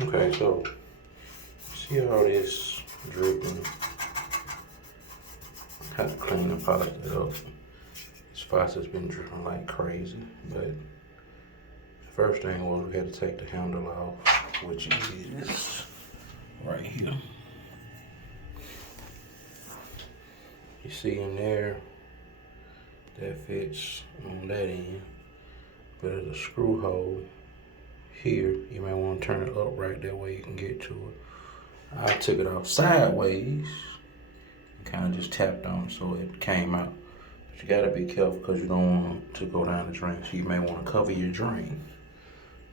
Okay, so see all this dripping? I have to clean the faucet up. This faucet's been dripping like crazy, but the first thing was we had to take the handle off, which is right here. You see in there, that fits on that end, but there's a screw hole here. You may want to turn it upright, that way you can get to it. I took it off sideways and kind of just tapped on it so it came out. But you gotta be careful because you don't want it to go down the drain, so you may want to cover your drain.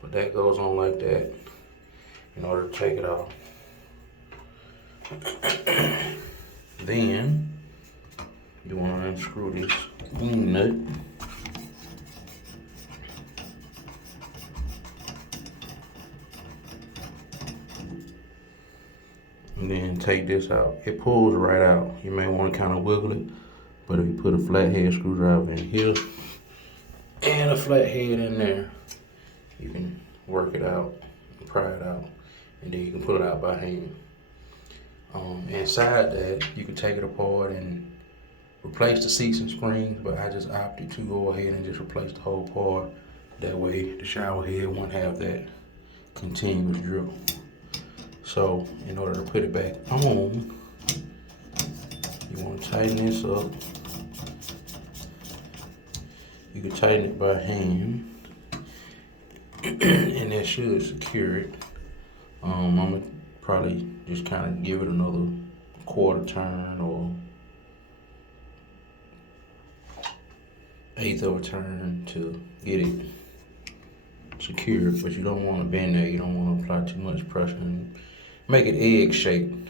But that goes on like that in order to take it off. Then you want to unscrew this wing nut. And then take this out. It pulls right out. You may want to kind of wiggle it, but if you put a flathead screwdriver in here and a flathead in there, you can work it out, pry it out, and then you can pull it out by hand. Inside that, you can take it apart and replace the seats and springs, but I just opted to go ahead and just replace the whole part. That way the shower head won't have that continuous drip. So in order to put it back on, you want to tighten this up. You can tighten it by hand, and that should secure it. I'm gonna probably just kind of give it another quarter turn or eighth of a turn to get it secured, but you don't want to bend there. You don't want to apply too much pressure and make it egg shaped.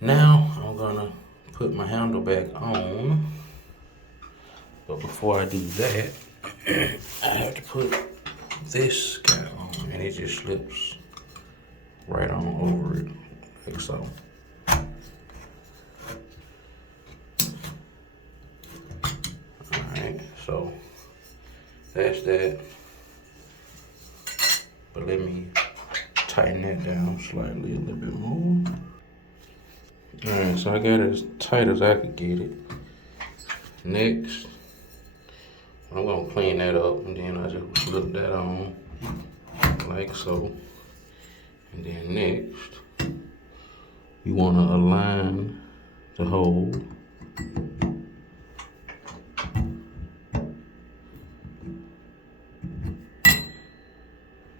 Now I'm gonna put my handle back on, but before I do that, I have to put this guy on, and it just slips right on over it, like so. Alright, so that's that. But let me tighten that down slightly a little bit more. Alright, so I got it as tight as I could get it. Next, I'm gonna clean that up, and then I just slip that on like so. And then next, you wanna align the hole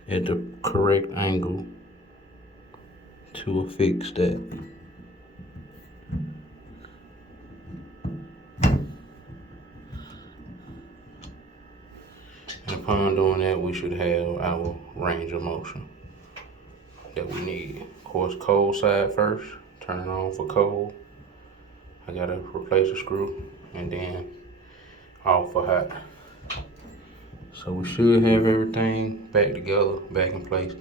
at the correct angle to affix that. And upon doing that, we should have our range of motion that we need. Of course, cold side first, turn it on for cold. I gotta replace the screw, and then off for hot. So we should have everything back together, back in place.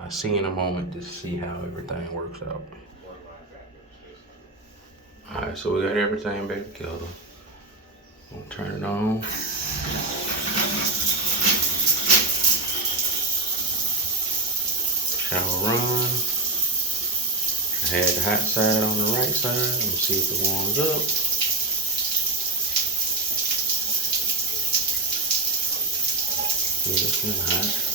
I'll see in a moment to see how everything works out. Alright, so we got everything back together. We'll turn it on. Shower run. I had the hot side on the right side. Let me see if it warms up. Yeah, it's getting hot.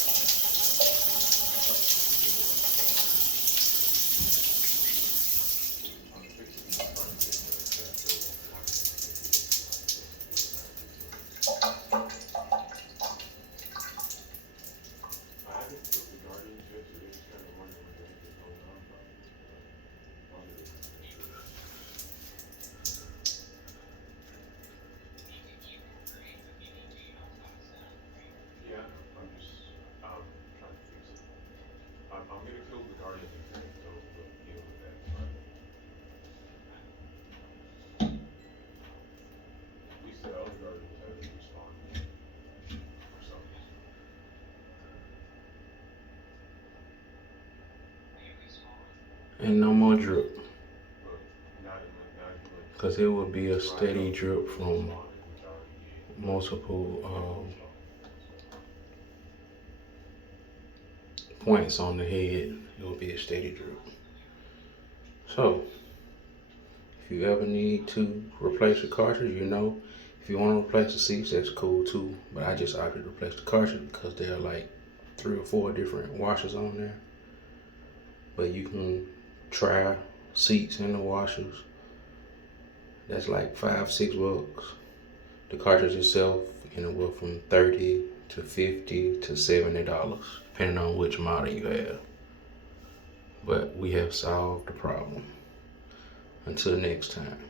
And no more drip, because it will be a steady drip from multiple points on the head, it will be a steady drip. So, if you ever need to replace the cartridge, you know, if you want to replace the seats, that's cool too. But I just opted to replace the cartridge because there are like 3 or 4 different washers on there. But you can try seats in the washers. That's like $5-6. The cartridge itself anywhere from $30 to $50 to $70, depending on which model you have. But we have solved the problem. Until next time.